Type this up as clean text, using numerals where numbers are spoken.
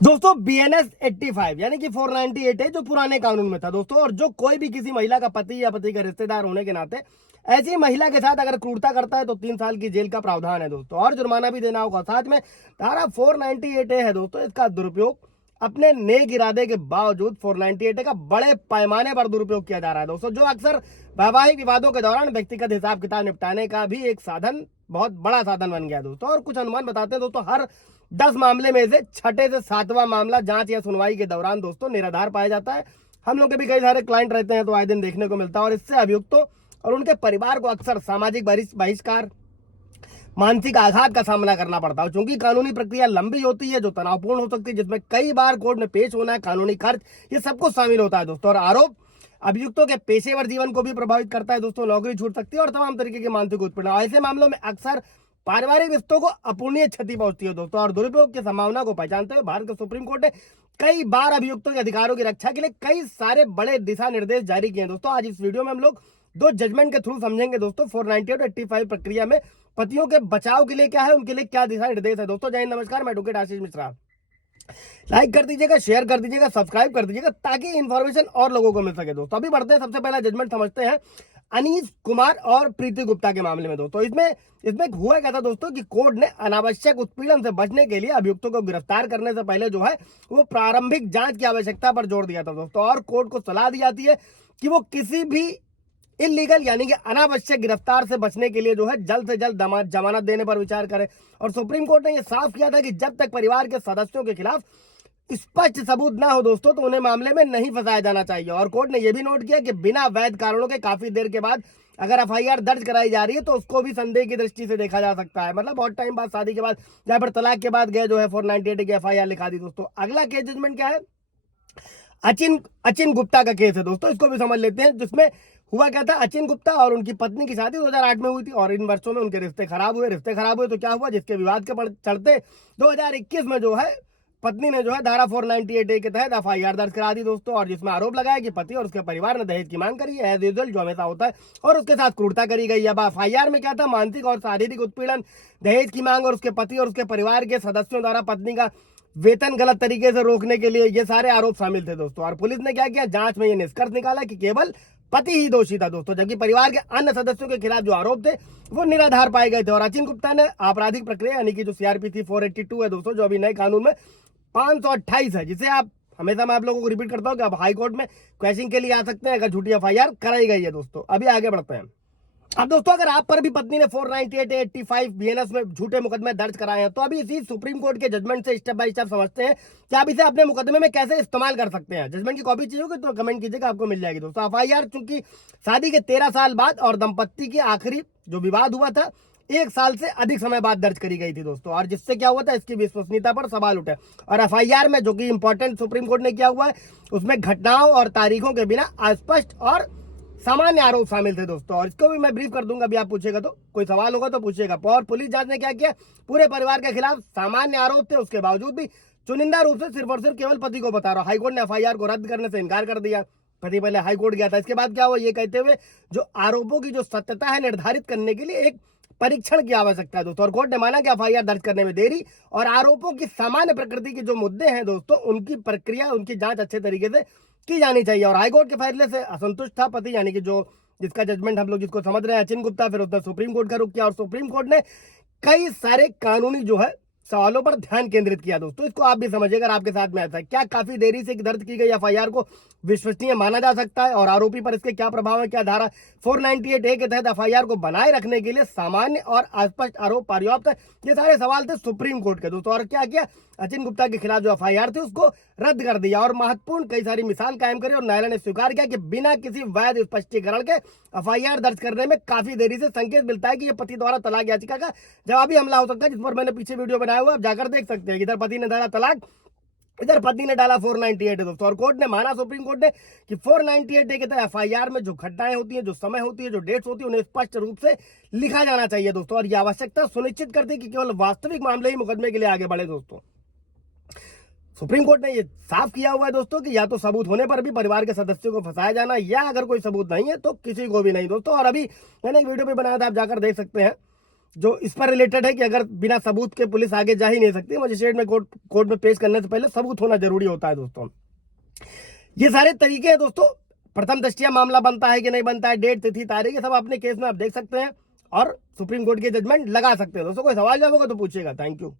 दोस्तों BNS 85 यानी कि 498 है जो पुराने कानून में था दोस्तों। और जो कोई भी किसी महिला का पति या पति का रिश्तेदार होने के नाते ऐसी महिला के साथ अगर क्रूरता करता है तो 3 साल की जेल का प्रावधान है दोस्तों, और जुर्माना भी देना होगा। साथ में धारा 498 है दोस्तों, इसका दुरुपयोग अपने नेक इरादे के बावजूद 498 का बड़े पैमाने पर दुरुपयोग किया जा रहा है दोस्तों, जो अक्सर वैवाहिक विवादों के दौरान व्यक्तिगत हिसाब किताब निपटाने का भी एक साधन, बहुत बड़ा साधन बन गया दोस्तों। और कुछ अनुमान बताते हैं दोस्तों, हर 10 मामले में से 6ठे से 7वां मामला जांच या सुनवाई के दौरान दोस्तों निराधार पाया जाता है। हम लोग के भी कई सारे क्लाइंट रहते हैं तो आए दिन देखने को मिलता है, और इससे अभियुक्तों और उनके परिवार को अक्सर सामाजिक बहिष्कार, मानसिक आघात का सामना करना पड़ता है। चूंकि कानूनी प्रक्रिया लंबी होती है, जो तनावपूर्ण हो सकती है, जिसमें कई बार कोर्ट में पेश होना है, कानूनी खर्च, ये सब कुछ शामिल होता है दोस्तों। और आरोप अभियुक्तों के पेशेवर जीवन को भी प्रभावित करता है दोस्तों, नौकरी छूट सकती है और तमाम तरीके के मानसिक उत्पीड़न। ऐसे मामलों में अक्सर पारिवारिक रिश्तों को अपूर्णीय क्षति पहुंचती है दोस्तों। और दुरुपयोग की संभावना को पहचानते हुए भारत के सुप्रीम कोर्ट ने कई बार अभियुक्तों के अधिकारों की रक्षा के लिए कई सारे बड़े दिशा निर्देश जारी किए हैं दोस्तों। आज इस वीडियो में हम लोग दो जजमेंट के थ्रू समझेंगे दोस्तों 498 और 85 प्रक्रिया में पतियों के बचाव के लिए क्या है, उनके लिए क्या दिशा निर्देश है दोस्तों। जय हिंद, नमस्कार, मैं एडवोकेट आशीष मिश्रा। लाइक कर दीजिएगा, शेयर कर दीजिएगा, सब्सक्राइब कर दीजिएगा ताकि इन्फॉर्मेशन और लोगों को मिल सके दोस्तों। अभी बढ़ते हैं, सबसे पहला जजमेंट समझते हैं अनीस कुमार और प्रीति गुप्ता के मामले में दोस्तों। इसमें हुआ क्या था दोस्तों कि कोर्ट ने अनावश्यक उत्पीड़न से बचने के लिए अभियुक्तों को गिरफ्तार करने से पहले जो है वो प्रारंभिक जांच की आवश्यकता पर जोर दिया था दोस्तों। और कोर्ट को सलाह दी जाती है कि वो किसी भी इलीगल यानी कि अनावश्यक गिरफ्तार से बचने के लिए जो है जल्द से जल्द जमानत देने पर विचार करें। और सुप्रीम कोर्ट ने यह साफ किया था कि जब तक परिवार के सदस्यों के खिलाफ स्पष्ट सबूत ना हो दोस्तों तो उन्हें मामले में नहीं फंसाया जाना चाहिए। और कोर्ट ने यह भी नोट किया कि बिना वैध कारणों के काफी देर के बाद अगर FIR दर्ज कराई जा रही है तो उसको भी संदेह की दृष्टि से देखा जा सकता है। मतलब बहुत टाइम बाद, शादी के बाद या फिर तलाक के बाद गए जो है 498 की FIR लिखा दी दोस्तों। अगला केस जजमेंट क्या है, अचिन गुप्ता का केस है दोस्तों, इसको भी समझ लेते हैं। जिसमें हुआ क्या था, अचिन गुप्ता और उनकी पत्नी की शादी 2008 में हुई थी और इन वर्षों में उनके रिश्ते खराब हुए तो क्या हुआ, जिसके विवाद के चढ़ते 2021 में जो है पत्नी ने जो है धारा 498 के तहत FIR दर्ज करा दी दोस्तों। और जिसमें आरोप लगाया कि पति और उसके परिवार ने दहेज की मांग करी है, एज यूजुअल जो हमेशा होता है, और उसके साथ क्रूरता करी गई। अब FIR में क्या था, मानसिक और शारीरिक उत्पीड़न, दहेज की मांग और उसके पति और उसके परिवार के सदस्यों द्वारा पत्नी का वेतन गलत तरीके से रोकने के लिए, ये सारे आरोप शामिल थे दोस्तों। और पुलिस ने क्या किया, जांच में ये निष्कर्ष निकाला कि केवल पति ही दोषी था दोस्तों, जबकि परिवार के अन्य सदस्यों के खिलाफ जो आरोप थे वो निराधार पाए गए थे। और अचिन गुप्ता ने आपराधिक प्रक्रिया यानी कि जो CRPC 482 है दोस्तों, जो अभी नए कानून में 528 है, जिसे आप हमेशा मैं आप लोगों को रिपीट करता हूं कि आप हाई कोर्ट में क्वेश्चन के लिए आ सकते हैं अगर झूठी FIR कराई गई है दोस्तों। अभी आगे बढ़ते हैं। अब दोस्तों अगर आप पर भी पत्नी ने 498 85 BNS में झूठे मुकदमे दर्ज कराए हैं तो अभी इसी सुप्रीम कोर्ट के जजमेंट से स्टेप बाय स्टेप समझते हैं कि आप इसे अपने मुकदमे में कैसे इस्तेमाल कर सकते हैं। जजमेंट की कॉपी चाहिए होगी तो कमेंट कीजिएगा, आपको मिल जाएगी दोस्तों। FIR चूंकि शादी के 13 साल बाद और दंपत्ति की आखिरी जो विवाद हुआ था 1 साल से अधिक समय बाद दर्ज करी गई थी दोस्तों, और जिससे क्या हुआ था, इसकी विश्वसनीयता पर सवाल उठे। और FIR में जो कि इंपॉर्टेंट सुप्रीम कोर्ट ने किया हुआ है उसमें घटनाओं और तारीखों के बिना अस्पष्ट और सामान्य आरोप शामिल थे दोस्तों। और इसको भी मैं ब्रीफ कर दूंगा, अभी आप पूछेगा तो कोई सवाल होगा तो पूछेगा। और पुलिस जांच ने क्या किया, पूरे परिवार के खिलाफ सामान्य आरोप थे, उसके बावजूद भी चुनिंदा रूप से सिर्फ और सिर्फ केवल पति को बता रहा। हाईकोर्ट ने FIR को रद्द करने से इनकार कर दिया। पति पहले हाईकोर्ट गया था, इसके बाद क्या हुआ, ये कहते हुए जो आरोपों की जो सत्यता है निर्धारित करने के लिए एक परीक्षण की आवश्यकता है दोस्तों। और कोर्ट ने माना कि FIR दर्ज करने में देरी और आरोपों की सामान्य प्रकृति के जो मुद्दे हैं दोस्तों, उनकी प्रक्रिया, उनकी जांच अच्छे तरीके से की जानी चाहिए। और हाईकोर्ट के फैसले से असंतुष्ट था पति, यानी कि जो जिसका जजमेंट हम लोग जिसको समझ रहे हैं अचिन गुप्ता, फिर उसने सुप्रीम कोर्ट का रुख किया और सुप्रीम कोर्ट ने कई सारे कानूनी जो है सवालों पर ध्यान केंद्रित किया दोस्तों। इसको आप भी समझिएगा, अगर आपके साथ में ऐसा है, क्या काफी देरी से दर्ज की गई FIR को विश्वसनीय माना जा सकता है और आरोपी पर इसके क्या प्रभाव है, क्या धारा 498A के तहत FIR को बनाए रखने के लिए सामान्य और अस्पष्ट आरोप पर्याप्त है, ये सारे सवाल थे सुप्रीम कोर्ट के दोस्तों। और क्या किया, अचिन गुप्ता के खिलाफ जो FIR थी उसको रद्द कर दिया और महत्वपूर्ण कई सारी मिसाल कायम करी। और न्यायालय ने स्वीकार किया कि बिना किसी वैध स्पष्टीकरण के FIR दर्ज करने में काफी देरी से संकेत मिलता है कि यह पति द्वारा तलाक याचिका का जवाबी हमला हो सकता है, जिस पर मैंने पीछे वीडियो बनाया हुआ, आप जाकर देख सकते हैं। इधर पति ने डाला तलाक, इधर पत्नी ने डाला 498 दोस्तों। और कोर्ट ने माना, सुप्रीम कोर्ट ने, कि 498 के तहत FIR में जो घटनाएं होती है, जो समय होती है, जो डेट्स होती है, उन्हें स्पष्ट रूप से लिखा जाना चाहिए दोस्तों। और यह आवश्यकता सुनिश्चित करती है कि केवल वास्तविक मामले ही मुकदमे के लिए आगे बढ़े दोस्तों। सुप्रीम कोर्ट ने यह साफ किया हुआ है दोस्तों कि या तो सबूत होने पर भी परिवार के सदस्यों को फंसाया जाना, या अगर कोई सबूत नहीं है तो किसी को भी नहीं दोस्तों। और अभी मैंने एक वीडियो भी बनाया था, आप जाकर देख सकते हैं जो इस पर रिलेटेड है कि अगर बिना सबूत के पुलिस आगे जा ही नहीं सकती, मजिस्ट्रेट में कोर्ट में पेश करने से पहले सबूत होना जरूरी होता है दोस्तों। ये सारे तरीके हैं दोस्तों, प्रथम दृष्टया मामला बनता है कि नहीं बनता है, डेट, तिथि, तारीख, ये सब अपने केस में आप देख सकते हैं और सुप्रीम कोर्ट की जजमेंट लगा सकते हैं दोस्तों। कोई सवाल जवाब होगा तो पूछिएगा। Thank you.